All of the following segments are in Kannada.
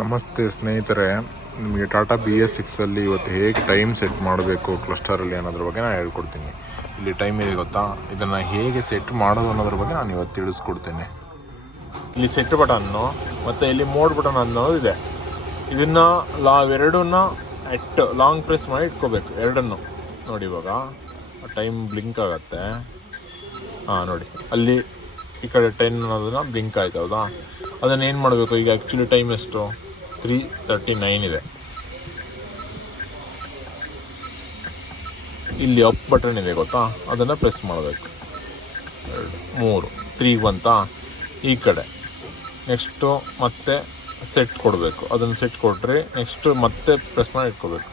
ನಮಸ್ತೆ ಸ್ನೇಹಿತರೆ, ನಿಮಗೆ ಟಾಟಾ BS6 ಅಲ್ಲಿ ಇವತ್ತು ಹೇಗೆ ಟೈಮ್ ಸೆಟ್ ಮಾಡಬೇಕು ಕ್ಲಸ್ಟರಲ್ಲಿ ಅನ್ನೋದ್ರ ಬಗ್ಗೆ ನಾನು ಹೇಳ್ಕೊಡ್ತೀನಿ. ಇಲ್ಲಿ ಟೈಮ್ ಇದೆ ಗೊತ್ತಾ, ಇದನ್ನು ಹೇಗೆ ಸೆಟ್ ಮಾಡೋದು ಅನ್ನೋದ್ರ ಬಗ್ಗೆ ನಾನು ಇವತ್ತು ತಿಳಿಸ್ಕೊಡ್ತೇನೆ. ಇಲ್ಲಿ ಸೆಟ್ ಬಟನ್ನು ಮತ್ತು ಇಲ್ಲಿ ಮೋಡ್ ಬಟನ್ ಅನ್ನೋದು ಇದೆ. ಇದನ್ನು ಎರಡನ್ನ ಲಾಂಗ್ ಪ್ರೆಸ್ ಮಾಡಿ ಇಟ್ಕೋಬೇಕು, ಎರಡನ್ನು. ನೋಡಿ ಇವಾಗ ಟೈಮ್ ಬ್ಲಿಂಕ್ ಆಗುತ್ತೆ. ನೋಡಿ ಅಲ್ಲಿ ಈ ಕಡೆ 10 ಅನ್ನೋದನ್ನ ಬ್ಲಿಂಕ್ ಆಯ್ತು, ಹೌದಾ? ಅದನ್ನು ಏನು ಮಾಡಬೇಕು, ಈಗ ಆ್ಯಕ್ಚುಲಿ ಟೈಮ್ ಎಷ್ಟು 3:39 ಇದೆ. ಇಲ್ಲಿ ಅಪ್ ಬಟನ್ ಇದೆ ಗೊತ್ತಾ, ಅದನ್ನು ಪ್ರೆಸ್ ಮಾಡಬೇಕು. 3 ಬಂತಾ ಈ ಕಡೆ. ನೆಕ್ಸ್ಟು ಮತ್ತೆ ಸೆಟ್ ಕೊಡಬೇಕು, ಅದನ್ನು ಸೆಟ್ ಕೊಟ್ಟರೆ ನೆಕ್ಸ್ಟು ಮತ್ತೆ ಪ್ರೆಸ್ ಮಾಡಿ ಇಟ್ಕೋಬೇಕು.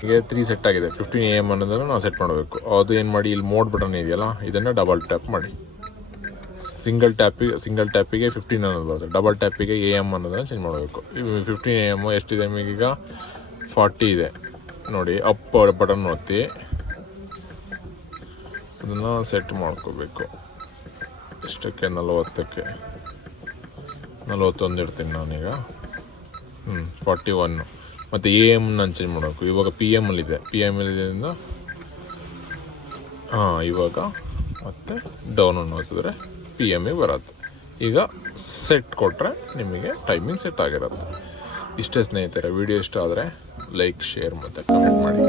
ಹೀಗೆ 3 ಸೆಟ್ ಆಗಿದೆ. 15 AM ಅನ್ನೋದನ್ನು ನಾವು ಸೆಟ್ ಮಾಡಬೇಕು. ಅದು ಏನು ಮಾಡಿ, ಇಲ್ಲಿ ಮೋಡ್ ಬಟನ್ ಇದೆಯಲ್ಲ, ಇದನ್ನು ಡಬಲ್ ಟ್ಯಾಪ್ ಮಾಡಿ. ಸಿಂಗಲ್ ಟ್ಯಾಪಿಗೆ 15 ಅನ್ನೋದು ಬರುತ್ತೆ, ಡಬಲ್ ಟ್ಯಾಪಿಗೆ AM ಅನ್ನೋದನ್ನು ಚೇಂಜ್ ಮಾಡಬೇಕು. 15 AM ಎಷ್ಟಿದೆ ನಿಮಗೀಗ? 40 ಇದೆ. ನೋಡಿ ಅಪ್ ಬಟನ್ ಒತ್ತಿ ಅದನ್ನು ಸೆಟ್ ಮಾಡ್ಕೋಬೇಕು. ಎಷ್ಟಕ್ಕೆ? 40ಕ್ಕೆ. 41 ಇರ್ತೀನಿ ನಾನೀಗ. 41. ಮತ್ತು AM ನಾನು ಚೇಂಜ್ ಮಾಡಬೇಕು. ಇವಾಗ PM ಅಲ್ಲಿದೆ. PM ಅಲ್ಲಿಂದ ಇವಾಗ ಮತ್ತೆ ಡೌನ್ ಅನ್ನು ಹಾಕಿದ್ರೆ PM ಬರುತ್ತೆ. ಈಗ ಸೆಟ್ ಕೊಟ್ಟರೆ ನಿಮಗೆ ಟೈಮಿಂಗ್ ಸೆಟ್ ಆಗಿರುತ್ತೆ. ಇಷ್ಟೇ ಸ್ನೇಹಿತರೆ. ವಿಡಿಯೋ ಇಷ್ಟ ಆದರೆ ಲೈಕ್, ಶೇರ್ ಮತ್ತು ಕಮೆಂಟ್ ಮಾಡಿ.